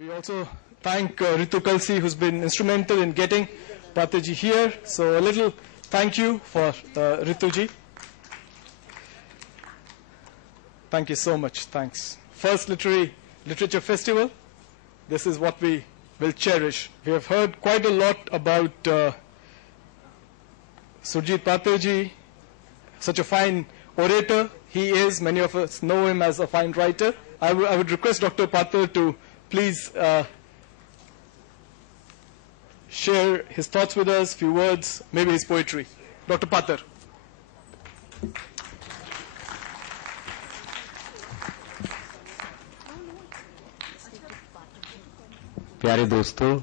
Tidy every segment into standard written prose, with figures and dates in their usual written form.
We also thank Ritu Kalsi, who's been instrumental in getting Patraji here. So a little thank you for Rituji. Thank you so much. Thanks. First Literature Festival. This is what we will cherish. We have heard quite a lot about Surjit Patraji, such a fine orator he is. Many of us know him as a fine writer. I would request Dr. Patar to please share his thoughts with us, few words, maybe his poetry. Dr. Patar. प्यारे दोस्तों,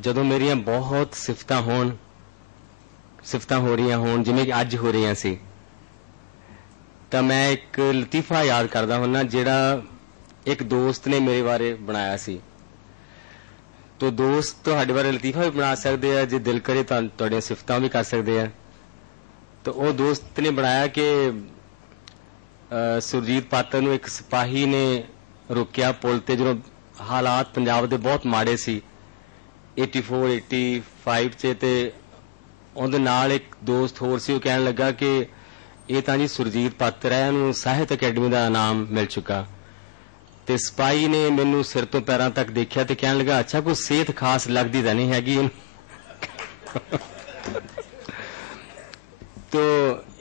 ਜਦੋਂ ਮੇਰੀਆਂ ਬਹੁਤ ਸਿਫਤਾਂ ਹੋ ਰਹੀਆਂ ਹੋਣ ਜਿਵੇਂ ਕਿ ਅੱਜ ਹੋ ਰਹੀਆਂ ਸੀ, ਤਾਂ ਮੈਂ ਇੱਕ ਲਤੀਫਾ ਯਾਦ ਕਰਦਾ ਹੁੰਨਾ ਜਿਹੜਾ ਇੱਕ ਦੋਸਤ ਨੇ ਮੇਰੇ ਬਾਰੇ ਬਣਾਇਆ ਸੀ। ਤੋ ਦੋਸਤ ਤੁਹਾਡੇ ਬਾਰੇ ਲਤੀਫਾ ਵੀ ਬਣਾ ਸਕਦੇ ਆ, ਜੇ ਦਿਲ ਕਰੇ ਤਾਂ ਤੁਹਾਡੀਆਂ ਸਿਫਤਾਂ ਵੀ ਕਰ ਸਕਦੇ ਆ। ਤਾਂ ਉਹ ਦੋਸਤ ਨੇ ਬਣਾਇਆ ਕਿ ਸੁਰਜੀਤ ਪਾਤਰ ਨੂੰ ਇੱਕ ਸਿਪਾਹੀ ਨੇ ਰੋਕਿਆ ਪੁਲ ਤੇ ਜਦੋਂ ਹਾਲਾਤ ਪੰਜਾਬ ਦੇ ਬਹੁਤ ਮਾੜੇ ਸੀ 84-85 ਚ, ਤੇ ਉਹਦੇ ਨਾਲ ਇੱਕ ਦੋਸਤ ਹੋਰ ਸੀ। ਉਹ ਕਹਿਣ ਲੱਗਾ ਕਿ ਇਹ ਤਾਂ ਜੀ ਸੁਰਜੀਤ ਪਾਤਰ ਹੈ, ਇਹਨੂੰ ਸਾਹਿਤ ਅਕੈਡਮੀ ਦਾ ਇਨਾਮ ਮਿਲ ਚੁੱਕਾ। ਤੇ ਸਿਪਾਹੀ ਨੇ ਮੈਨੂੰ ਸਿਰ ਤੋਂ ਪੈਰਾਂ ਤੱਕ ਦੇਖਿਆ ਤੇ ਕਹਿਣ ਲੱਗਾ, ਅੱਛਾ ਕੋਈ ਸਿਹਤ ਖਾਸ ਲੱਗਦੀ ਤਾਂ ਨਹੀਂ ਹੈਗੀ ਇਹਨੂੰ। ਤੋ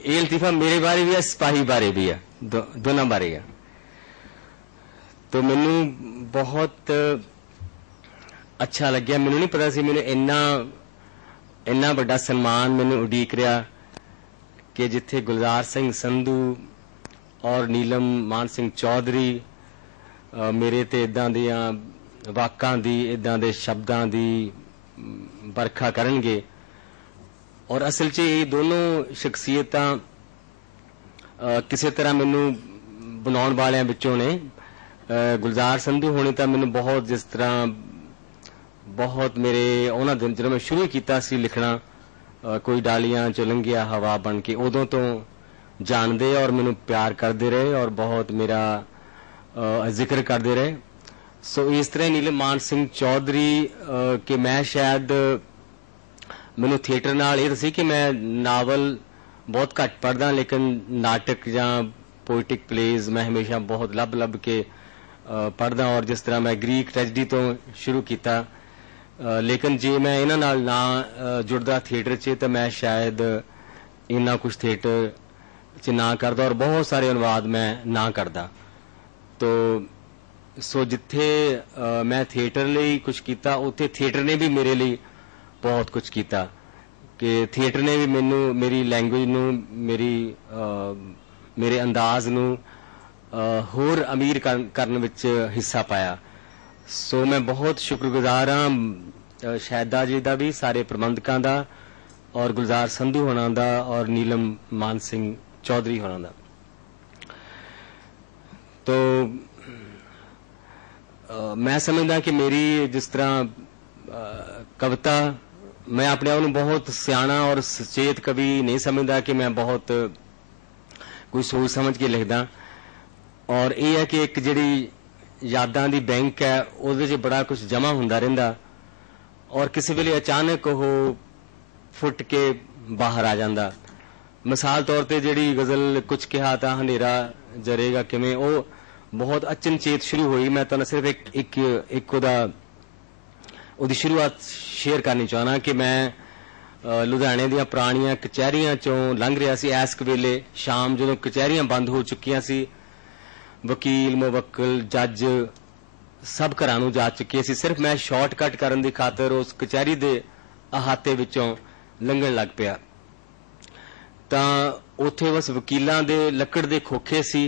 ਇਹ ਲਤੀਫਾ ਮੇਰੇ ਬਾਰੇ ਵੀ ਹੈ, ਸਿਪਾਹੀ ਬਾਰੇ ਵੀ ਹੈ, ਦੋਨਾਂ ਬਾਰੇ ਹੈ। तो मैनू बहुत अच्छा लग्या। मैनू नहीं पता सी मैनू इन्ना बड़ा सन्मान मैनू उडीक रहा कि जिथे गुलजार सिंह संधू और नीलम मान सिंह चौधरी मेरे ते इदां दियां वाकां दी इदां दे शब्दां दी बरखा करनगे। और असल च ये दोनों शख्सियतां किसी तरह मैनू बनाउण वालियां विचों ने। गुलजार संधू होने तो मैंने बहुत जिस तरह बहुत मेरे उन्होंने दिन जो मैं शुरू किया सी लिखना कोई डालियां चो लंघिया हवा बन के उदों तो जानते और मैनू प्यार करते रहे और बहुत मेरा जिक्र करते रहे। सो इस तरह नीलम मान सिंह चौधरी कि मैं शायद मैनू थिएटर नाल ये सी कि मैं नावल बहुत घट पढ़दा, लेकिन नाटक या पोइटिक प्लेज मैं हमेशा बहुत लभ के पढ़दा। और जिस तरह मैं ग्रीक ट्रेजिडी तो शुरू किया, लेकिन जे मैं इन्हां नाल ना जुड़दा थिएटर च तो मैं शायद इन्ना कुछ थिएटर च ना करदा और बहुत सारे अनुवाद मैं ना करदा। तो सो जिथे मैं थिएटर लिए कुछ किया उत्थे थिएटर ने भी मेरे लिए बहुत कुछ किया कि थिएटर ने भी मैनू मेरी लैंग्वेज नू मेरे अंदाज नू होर अमीर करने विच हिस्सा पाया। सो मैं बहुत शुक्रगुजार हाँ शहदा जी का भी, सारे प्रबंधकों का और गुलजार संधू होना दा और नीलम मान सिंह चौधरी होना दा। तो मैं समझदा कि मेरी जिस तरह कविता मैं अपने आप को बहुत सियाना और सचेत कवि नहीं समझदा कि मैं बहुत कोई सोच समझ के लिखदा। और यह है कि एक जिहड़ी यादां दी बैंक है उहदे च बड़ा कुछ जमा हुंदा रहिंदा और किसी वेले अचानक वो फुट के बाहर आ जांदा। मिसाल तौर पर जिहड़ी गज़ल कुछ कहा था हनेरा जरेगा किवें, वो बहुत अचनचेत शुरू हुई। मैं तुहानूं सिर्फ एक उहदी शुरुआत शेयर करनी चाहना कि मैं लुधियाने दीयां पुराणियां कचहरियां चों लंघ रहा सी। इस वेले शाम जदों कचहरियां बंद हो चुकियां सी, वकील मुवक्किल जज सब घरां नूं जा चुके सी। सिर्फ मैं शॉर्टकट करन दी खातर उस कचहरी दे अहाते विचों लंघण लग पिया तां उत्थे बस वकीलां दे लकड़ दे खोखे सी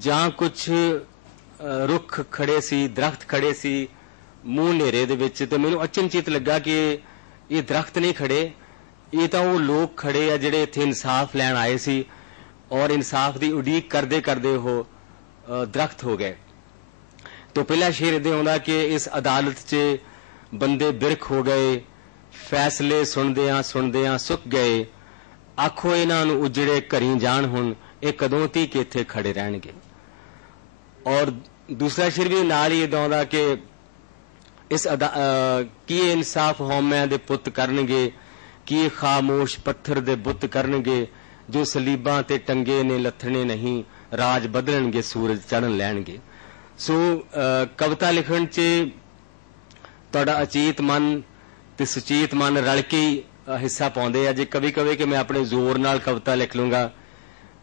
जां कुछ रुख खड़े सी, दरख्त खड़े सी मूंह नेरे दे विच। ते मैनूं अचनचेत लगा कि ये दरख्त नहीं खड़े, ये तां वो लोग खड़े आ जिहड़े इत्थे इंसाफ लैण आए सी और इंसाफ दी उडीक करदे करदे हो दरख्त हो गए। तो पहला शेर इदां आउंदा कि इस अदालत च बंदे बिरख हो गए, फैसले सुनदियां सुक गए, आखो इन्हां नूं उजड़े घरी जाण हुण ये कदों ती कि इत्थे खड़े रहणगे। और दूसरा शेर भी नाल ही इदां दा कि इस की इंसाफ हौमियां दे पुत करनगे, की खामोश पत्थर दे बुत करनगे, जो सलीबां ते टंगे ने लथने नहीं, राज बदलणगे सूरज चढ़न लैणगे। सो कविता लिखण च तुहाडा अचेत मन ते सुचेत मन रल के ही हिस्सा पाउंदे आ। जे कभी कवे कि मैं अपने जोर नाल कविता लिख लूँगा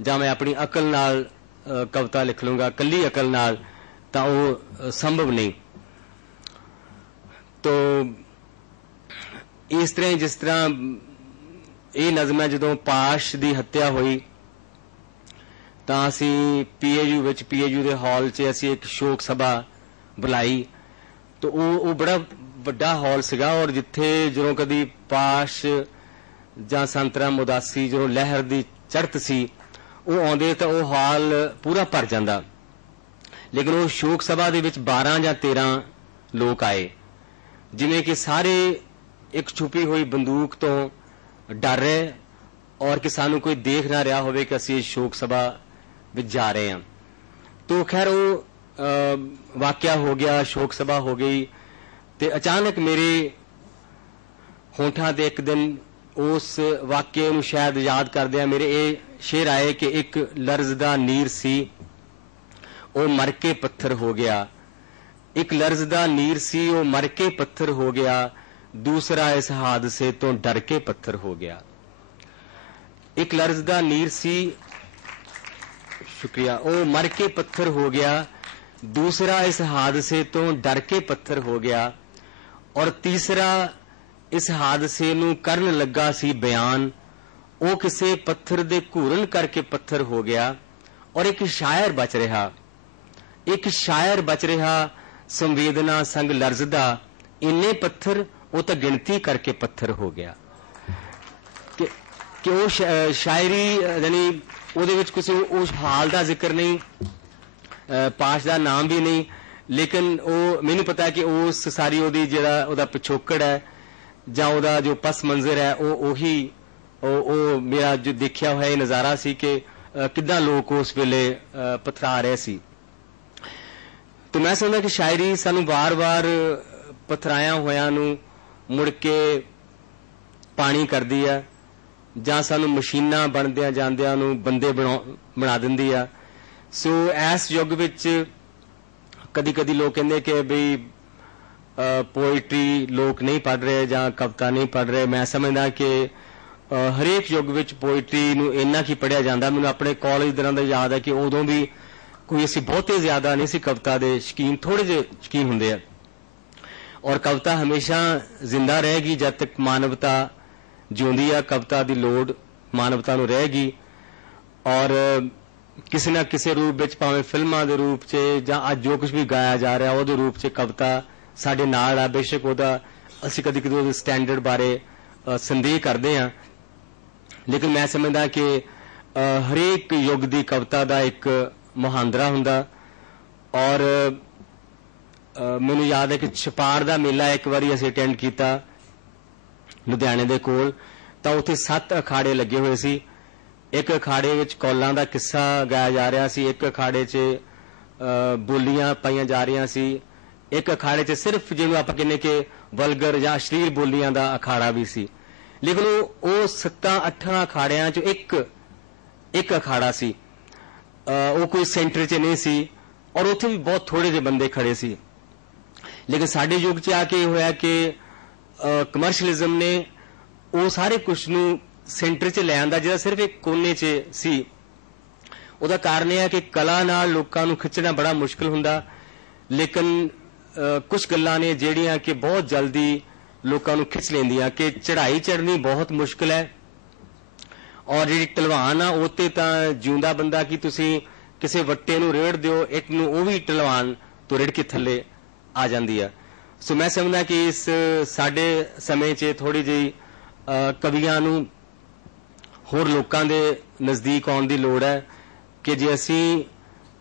जां मैं अपनी अकल नाल कविता लिख लूँगा, कल्ली अकल नाल, तां ओह संभव नहीं। तो इस तरह जिस तरह ये नज़म है, जदों पाश की हत्या हुई तो असी PAU के हॉल च असी एक शोक सभा बुलाई। तो वो बड़ा वड्डा हॉल सीगा और जिथे जो कभी पाश जां संत राम उदासी जो लहर की चढ़त सी वो आउंदे तो वो हॉल पूरा भर जांदा, लेकिन वो शोक सभा दे विच 12 ਜਾਂ 13 लोग आए, जिन्हें कि सारे एक छुपी हुई बंदूक तो डर रहे और कि सानू कोई देख ना रहा होवे कि असी शोक सभा विच जा रहे हैं। तो खैर वो वाकया हो गया, शोक सभा हो गई। ते अचानक मेरे होंठा ते एक दिन उस वाकये नू शायद याद करदे मेरे ये शेर आए कि एक लर्जदा नीर सी वो मर के पत्थर हो गया, एक लर्जदा नीर सी वो मर के पत्थर हो गया, दूसरा इस हादसे तो डर के पत्थर हो गया। एक लर्जदा नीर सी, शुक्रिया, वो मर के पत्थर हो गया, दूसरा इस हादसे तो डर के पत्थर हो गया, और तीसरा इस हादसे नू करन लगा सी बयान, वो किसे पत्थर दे घूरन करके पत्थर हो गया। और एक शायर बच रहा, एक शायर बच रहा, संवेदना संग लर्जदा, इन्ने पत्थर वो तो गिनती करके पत्थर हो गया। कि वो शायरी यानी ਉਹਦੇ ਵਿੱਚ कुछ उस हाल का जिक्र नहीं, पाश का नाम भी नहीं, लेकिन वो मैनू पता है कि उस सारी ओदी जिहड़ा ओदा पिछोकड़ है जां ओदा जो पस मंजर है वो मेरा जो देखिया हुआ नज़ारा सी कि किद्दां लोग उस वेले पथरा रहे सी। तो मैं समझदा कि शायरी सानू बार बार पथराया होया नू मुड़ के पानी करदी है, जां सानू मशीनां बनदियां जांदियां नू बंदे बना दिंदी आ। सो इस युग विच कदी कदी लोग कहंदे कि बई पोइट्री लोग नहीं पढ़ रहे जां कविता नहीं पढ़ रहे। मैं समझदा कि हरेक युग विच पोइट्री नू इन्ना की पढ़िया जांदा। मैनूं अपने कॉलेज दिनां दा याद है कि उदों भी कोई असीं बहुते ज़्यादा नहीं सी कविता दे शकीन, थोड़े जे शकीन हुंदे आ, और कविता हमेशा जिंदा रहेगी जब तक मानवता जिउंदी आ। कविता की लोड़ मानवता नूं रहेगी, और किसी ना किसी रूप विच, भावें फिल्मां दे रूप च जां अज जो कुछ भी गाया जा रहा उहदे रूप च कविता साडे नाल आ। बेशक उहदा असीं कदी कदी उहदे स्टैंडर्ड बारे संदेह करदे हां, लेकिन मैं समझदा कि हरेक युग की कविता का एक मुहांदरा हुंदा। और मैनूं याद है कि छपार का मेला एक बारी असीं अटेंड कीता लुधियाने दे कोल, तां उत्थे 7 अखाड़े लगे हुए सी। एक अखाड़े विच कौलां दा किस्सा गाया जा रहा सी, एक अखाड़े च बोलियां पाईयां जा रही सी, एक अखाड़े च सिर्फ जिहनूं आपां कहने कि वलगर जां अश्लील बोलियां दा अखाड़ा भी सी। लेकिन वो 7-8 अखाड़ियां चों एक अखाड़ा सी, वो कोई सेंटर च नहीं सी, और उत्थे भी बहुत थोड़े जे बंदे खड़े सी। लेकिन साडे युग च आके होया कि कमर्शलिज्म ने वो सारे कुछ नूं सेंटर च लै आंदा जिहदा सिर्फ एक कोने च सी। ਉਹਦਾ ਕਾਰਨ ਇਹ ਹੈ ਕਿ ਕਲਾ ਨਾਲ ਲੋਕਾਂ ਨੂੰ ਖਿੱਚਣਾ ਬੜਾ ਮੁਸ਼ਕਲ ਹੁੰਦਾ, ਲੇਕਿਨ ਕੁਝ ਗੱਲਾਂ ਨੇ ਜਿਹੜੀਆਂ ਕਿ ਬਹੁਤ ਜਲਦੀ ਲੋਕਾਂ ਨੂੰ ਖਿੱਚ ਲੈਂਦੀਆਂ ਕਿ ਚੜ੍ਹਾਈ ਚੜ੍ਹਨੀ ਬਹੁਤ ਮੁਸ਼ਕਲ ਹੈ, ਔਰ ਜਿਹੜੀ ਢਲਵਾਨ ਆ ਉਹ ਤੇ ਤਾਂ ਜਿਉਂਦਾ ਬੰਦਾ ਕਿ ਤੁਸੀਂ ਕਿਸੇ ਵੱਟੇ ਨੂੰ ਰੇੜ ਦਿਓ ਇੱਟ ਨੂੰ, ਉਹ ਵੀ ਢਲਵਾਨ ਤੋਂ ਰੇੜ ਕੇ ਥੱਲੇ ਆ ਜਾਂਦੀ ਆ। ਸੋ ਮੈਂ ਸਮਝਦਾ ਕਿ ਇਸ ਸਾਡੇ ਸਮੇਂ 'ਚ ਥੋੜ੍ਹੀ ਜਿਹੀ ਕਵੀਆਂ ਨੂੰ ਹੋਰ ਲੋਕਾਂ ਦੇ ਨਜ਼ਦੀਕ ਆਉਣ ਦੀ ਲੋੜ ਹੈ ਕਿ ਜੇ ਅਸੀਂ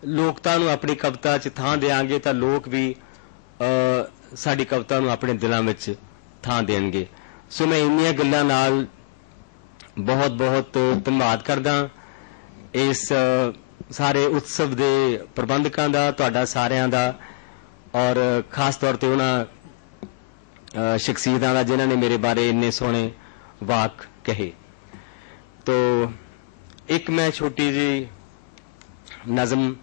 ਲੋਕਤਾ ਨੂੰ ਆਪਣੀ ਕਵਿਤਾ 'ਚ ਥਾਂ ਦੇਵਾਂਗੇ ਤਾਂ ਲੋਕ ਵੀ ਸਾਡੀ ਕਵਿਤਾ ਨੂੰ ਆਪਣੇ ਦਿਲਾਂ ਵਿੱਚ ਥਾਂ ਦੇਣਗੇ। ਸੋ ਮੈਂ ਇੰਨੀਆਂ ਗੱਲਾਂ ਨਾਲ ਬਹੁਤ ਬਹੁਤ ਧੰਨਵਾਦ ਕਰਦਾ ਇਸ सारे उत्सव के प्रबंधकों का, तुहाडा सारियां दा, और खास तौर पर उन्हां शख्सियतां दा जिन्हां ने मेरे बारे इन्ने सोहने वाक कहे। तो एक मैं छोटी जी नज़म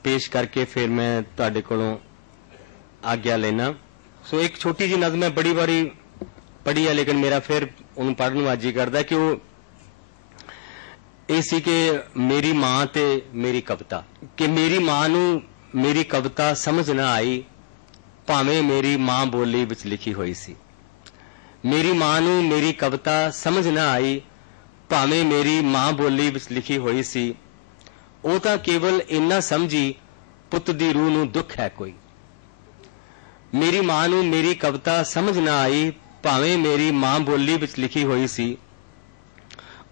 पेश करके फिर मैं तुहाडे कोलों आग्ञा लेना। सो एक छोटी जी नज़म है, बड़ी बारी पढ़ी है, लेकिन मेरा फिर उन्हें पढ़ने अज ही करता कि वो सी कि मेरी मां ते मेरी कविता, कि मेरी मां नू मेरी कविता समझ ना आई, भावें मेरी मां बोली विच लिखी हुई सी। मेरी मां नू मेरी कविता समझ ना आई, भावें मेरी मां बोली विच लिखी हुई सी। ਉਹ ਤਾਂ केवल इन्ना समझी पुत दी रूह नू दुख है कोई। मेरी मां नू मेरी कविता समझ ना आई, भावें मेरी मां बोली विच लिखी हुई सी।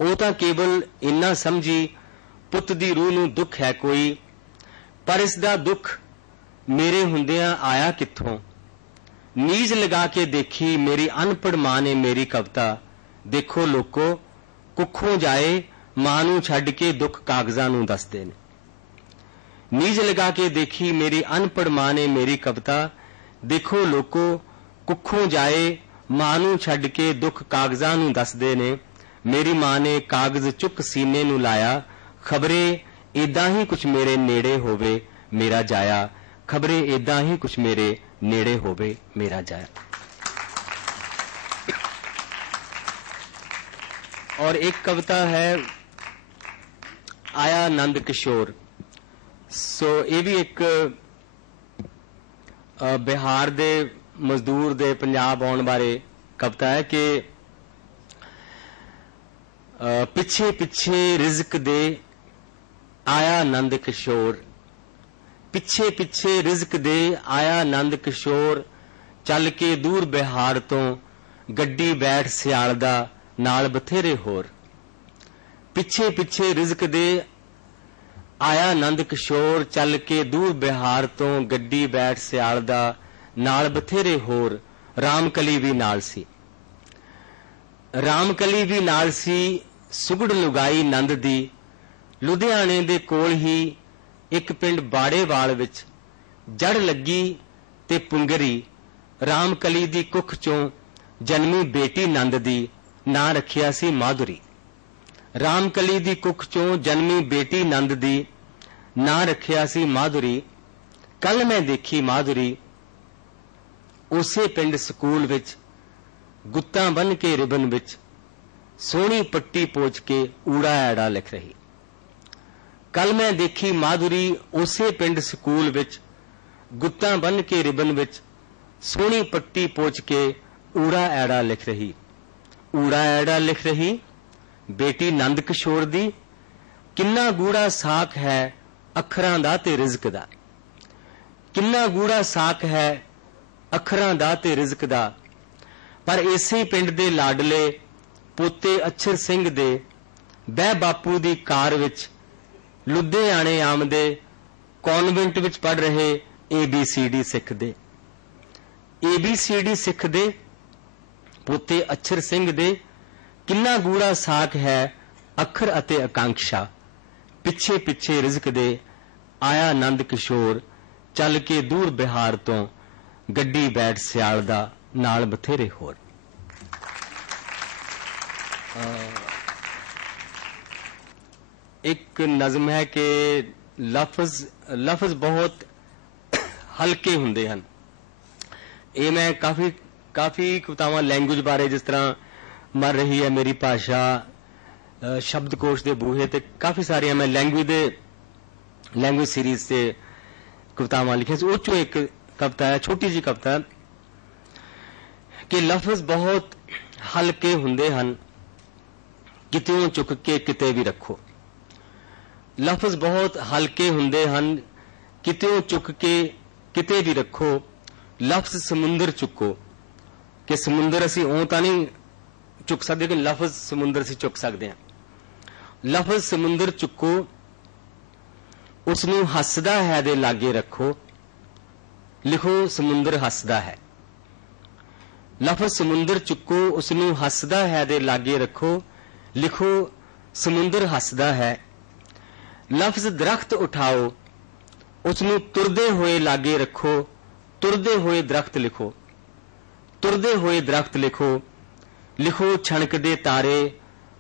ਉਹ ਤਾਂ केवल इन्ना समझी पुत दी रूह नू दुख है कोई, पर इसदा दुख मेरे हुंदियां आया कित्थों। नीज लगा के देखी मेरी अनपढ़ मां ने मेरी कविता, देखो लोको कुखों जाए मां नू छड्ड के दुख कागजां नू दसदे ने। नीज लगा के देखी मेरी अनपढ़ मां ने मेरी कविता, देखो लोको कुखों जाए मां नू छड्ड के दुख कागजां नू दसदे ने। मेरी मां ने कागज चुक सीने नू लाया, खबरे इदां ही कुछ मेरे नेड़े होवे मेरा जाया, खबरे इदां ही कुछ मेरे नेड़े होवे मेरा जाया। और एक कविता है आया नंद किशोर। सो ये भी एक बिहार दे मजदूर दे पंजाब आने बारे कविता है कि पिछे पिछे रिजक दे आया नंद किशोर, पिछे पिछे रिजक दे आया नंद किशोर, चल के दूर बिहार तो गड्डी बैठ सियाल दा नाल बथेरे होर। पिछे पिछे रिजक दे आया नंद किशोर, चल के दूर बिहार तो गड्डी बैठ सियाल दा नाल बथेरे होर। रामकली भी नाल सी, रामकली भी नाल सी, सुगड़ लुगाई नंद दी। लुधियाने दे कोल ही एक पिंड बाड़ेवाल विच जड़ लगी ते पुंगरी, रामकली दी कुख चों जन्मी बेटी नंद दी, ना रखिया सी माधुरी। रामकली दी कुख चों जन्मी बेटी नंद दी, ना रखिया सी माधुरी। कल मैं देखी माधुरी उसे पिंड स्कूल विच, गुत्तां बन के रिबन विच, सोहनी पट्टी पोच के ऊड़ा ऐड़ा लिख रही। कल मैं देखी माधुरी उसे पिंड स्कूल विच, गुत्तां बन के रिबन विच, सोहनी पट्टी पोच के ऊड़ा ऐड़ा लिख रही। ऊड़ा ऐड़ा लिख रही बेटी नंद किशोर दी, किन्ना गूढ़ा साख है अखरां दा ते रिज़क दा। किन्ना गूढ़ा साख है अखरां दा ते रिज़क दा। पर इसे पिंड दे लाडले पोते अक्षर सिंह दे बह बापू दी कार विच लुधियाणे आमदे कॉन्वेंट विच पढ़ रहे ABCD सिखदे। ABCD सिखदे पोते अक्षर सिंह दे, किन्ना गूढ़ा साख है अखर अते आकांक्षा। पिछे पिछे रिजक दे आया नंद किशोर, चल के दूर बिहार तो गड्डी बैठ सियाल दा नाल बथेरे होर। एक नज़म है कि लफज बहुत हल्के हुंदे हन। ये मैं काफ़ी कवितावां लैंग्वेज बारे, जिस तरह मर रही है मेरी भाषा, शब्दकोश के बूहे, ते काफ़ी सारिया मैं लैंग्वेज सीरीज से कवितावां लिखी। उस चो एक कविता है, छोटी जी कविता है कि लफज बहुत हल्के हुंदे हन, कित्यों चुक के किते भी रखो। लफज बहुत हल्के हुंदे हन, कित्यों चुक के किते भी रखो। लफ्ज समुंदर चुको, कि समुंदर असी ओं तां नहीं चुक सकते, लेकिन लफज समुंदर असी चुक सकते हैं। लफज समुंदर चुको, उसनू हसदा है दे लागे रखो, लिखो समुंदर हसदा है। लफज समुंदर चुको, उसनू हसदा है दे लागे रखो, लिखो समुंदर हसदा है। लफ्ज दरख्त उठाओ, उसनूं तुरदे होए लागे रखो, तुरदे होए दरख्त लिखो, तुरदे होए दरख्त लिखो, लिखो छणकदे तारे,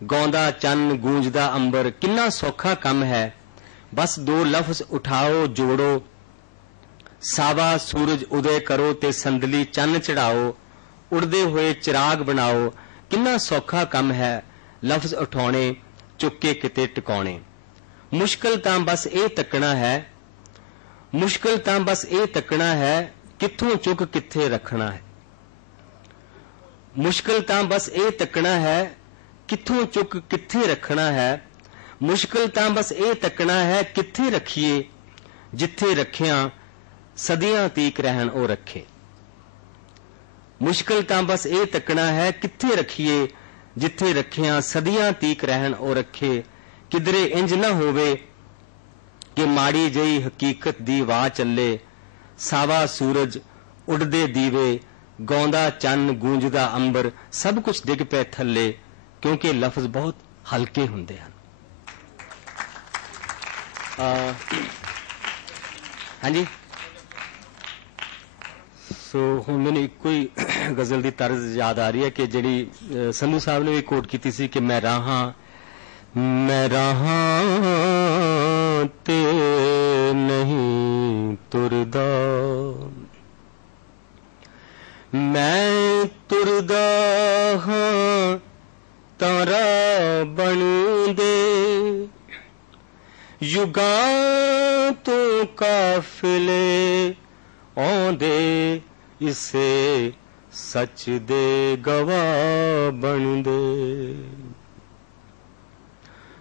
गौंदा चन्न गूंजदा अंबर। किन्ना सौखा कम है, बस दो लफ्ज उठाओ जोड़ो, सावा सूरज उदय करो ते संदली चन्न चढ़ाओ, उड़दे होए चिराग बनाओ। किन्ना सौखा कम है, लफ्ज उठाने चुक के किते टिकाने। मुश्किल तां बस ये तकना है, मुश्किल तां बस ये तकना है, कित्थों चुक कित्थे रखना है। मुश्किल तां बस ये तकना है, कित्थों चुक कित्थे रखना है। मुश्किल तां बस ये तकना है, कित्थे रखिए, जिथे रखिया सदियां तीक रहन ओ रखे। मुश्किल तां बस ये तकना है, कित्थे रखिए, जिथे रखिया सदियां तीक रहन ओ रखे। किधरे इंज न होवे कि माड़ी जई हकीकत दी वाह चले, सावा सूरज उड़दे दीवे, गौंदा चन्न गूंजदा अंबर। सब कुछ डिग पे थले, क्योंकि लफ्ज बहुत हल्के हुंदे हन। हाँ जी, सो हुण मैनूं इक्को ही गज़ल दी तर्ज याद आ रही है कि जिहड़ी संधू साहब ने भी कोट कीती सी कि मैं राहां ते नहीं तुरदा, मैं तुरदा हां तारा बनदे, युगां तो काफिले आउंदे, इसे सच दे गवाह बनदे।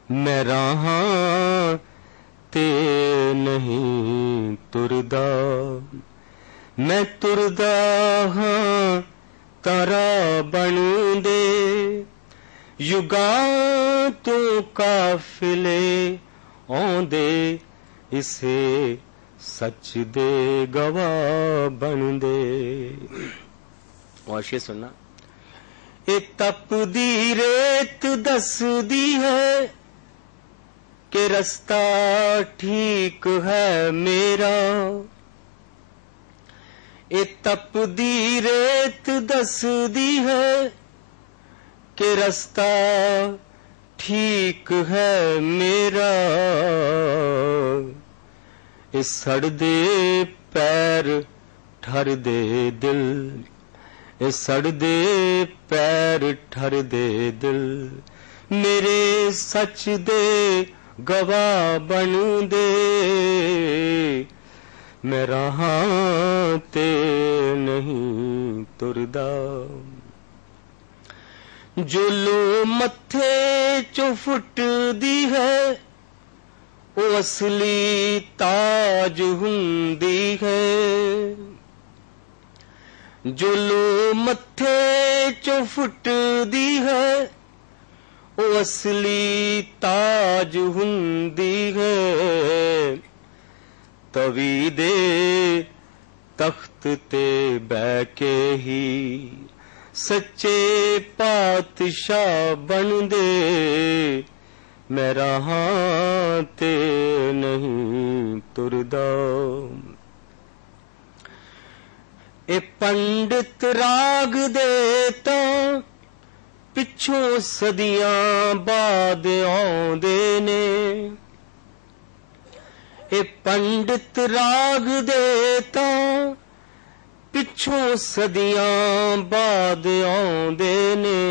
मैं राहां ते नहीं तुरदा, मैं तुरदा हां तारा बनदे, युगां तो काफिले आउंदे, इसे सच दे गवाह बनदे। और शेर सुनना। ए तपदी रेत दसदी है कि रास्ता ठीक है मेरा, ए तपदी रेत दसदी है कि रास्ता ठीक है मेरा। ए सड़दे पैर ठरदे दिल, ए सड़दे पैर ठरदे दिल, मेरे सच दे गवाह बनदे। मैं राहां ते नहीं तुरदा, जो लो मत्थे चो फुटदी है, ओ असली ताज हुंदी है। जो लो मत्थे चो फुटदी है, ओ असली ताज हुंदी है। तवी दे तख्त ते बैके ही सच्चे पातशाह बनदे। मैं राहां ते नहीं तुरदा, ए पंडित राग दे तां पिछों सदियां बाद आउंदे ने। ए पंडित राग दे तां पिछों सदियां बाद आउंदे ने।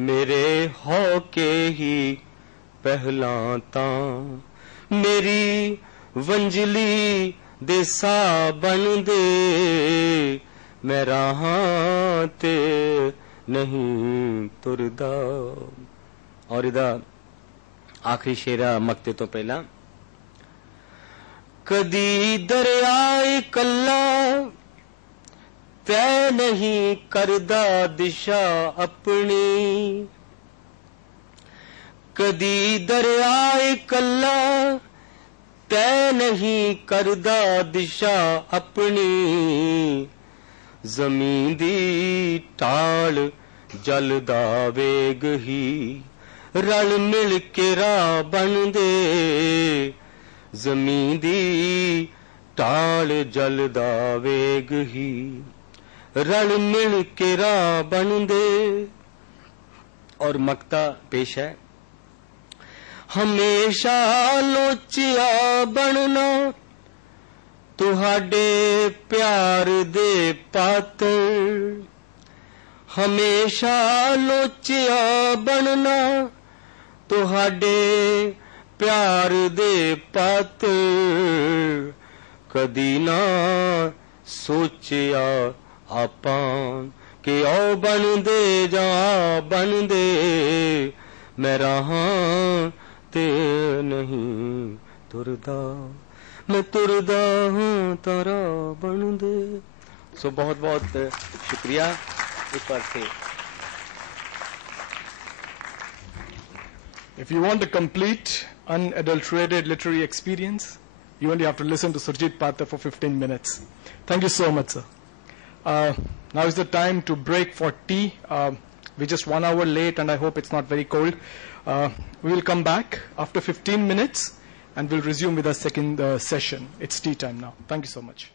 मेरे होके ही पहलां तां मेरी वंजली दे सा बनदे। मैं राहां ते नहीं तुरदा। और इहदा आखिरी शेरा मकते तो पहला। कदी दरियाए कल्ला तय नहीं करदा दिशा अपनी। कदी दरियाए कल्ला तय नहीं करदा दिशा अपनी। जमीन दी टाल जलदा वेग ही रल मिल के राह बनदे जमीन दी टाल जलदा वेग ही रल मिल के राह बनदे। और मक्ता पेश है। हमेशा लोचिया बनना तुहाडे प्यार दे पात्र हमेशा लोचिया बनना तुहाडे प्यार दे पात्र कदी ना सोचिया आपां कि ओ बनदे जा बनदे मैं राहां ते नहीं तुरदा मैं तुरदा हूं तारा बनदे। सो बहुत बहुत शुक्रिया इस बार से। If you want a complete, unadulterated literary experience, you only have to listen to Surjit Patra for 15 minutes. Thank you so much, sir. Now is the time to break for tea. We're just 1 hour late, and I hope it's not very cold. We will come back after 15 minutes, and we'll resume with our second session. It's tea time now. Thank you so much.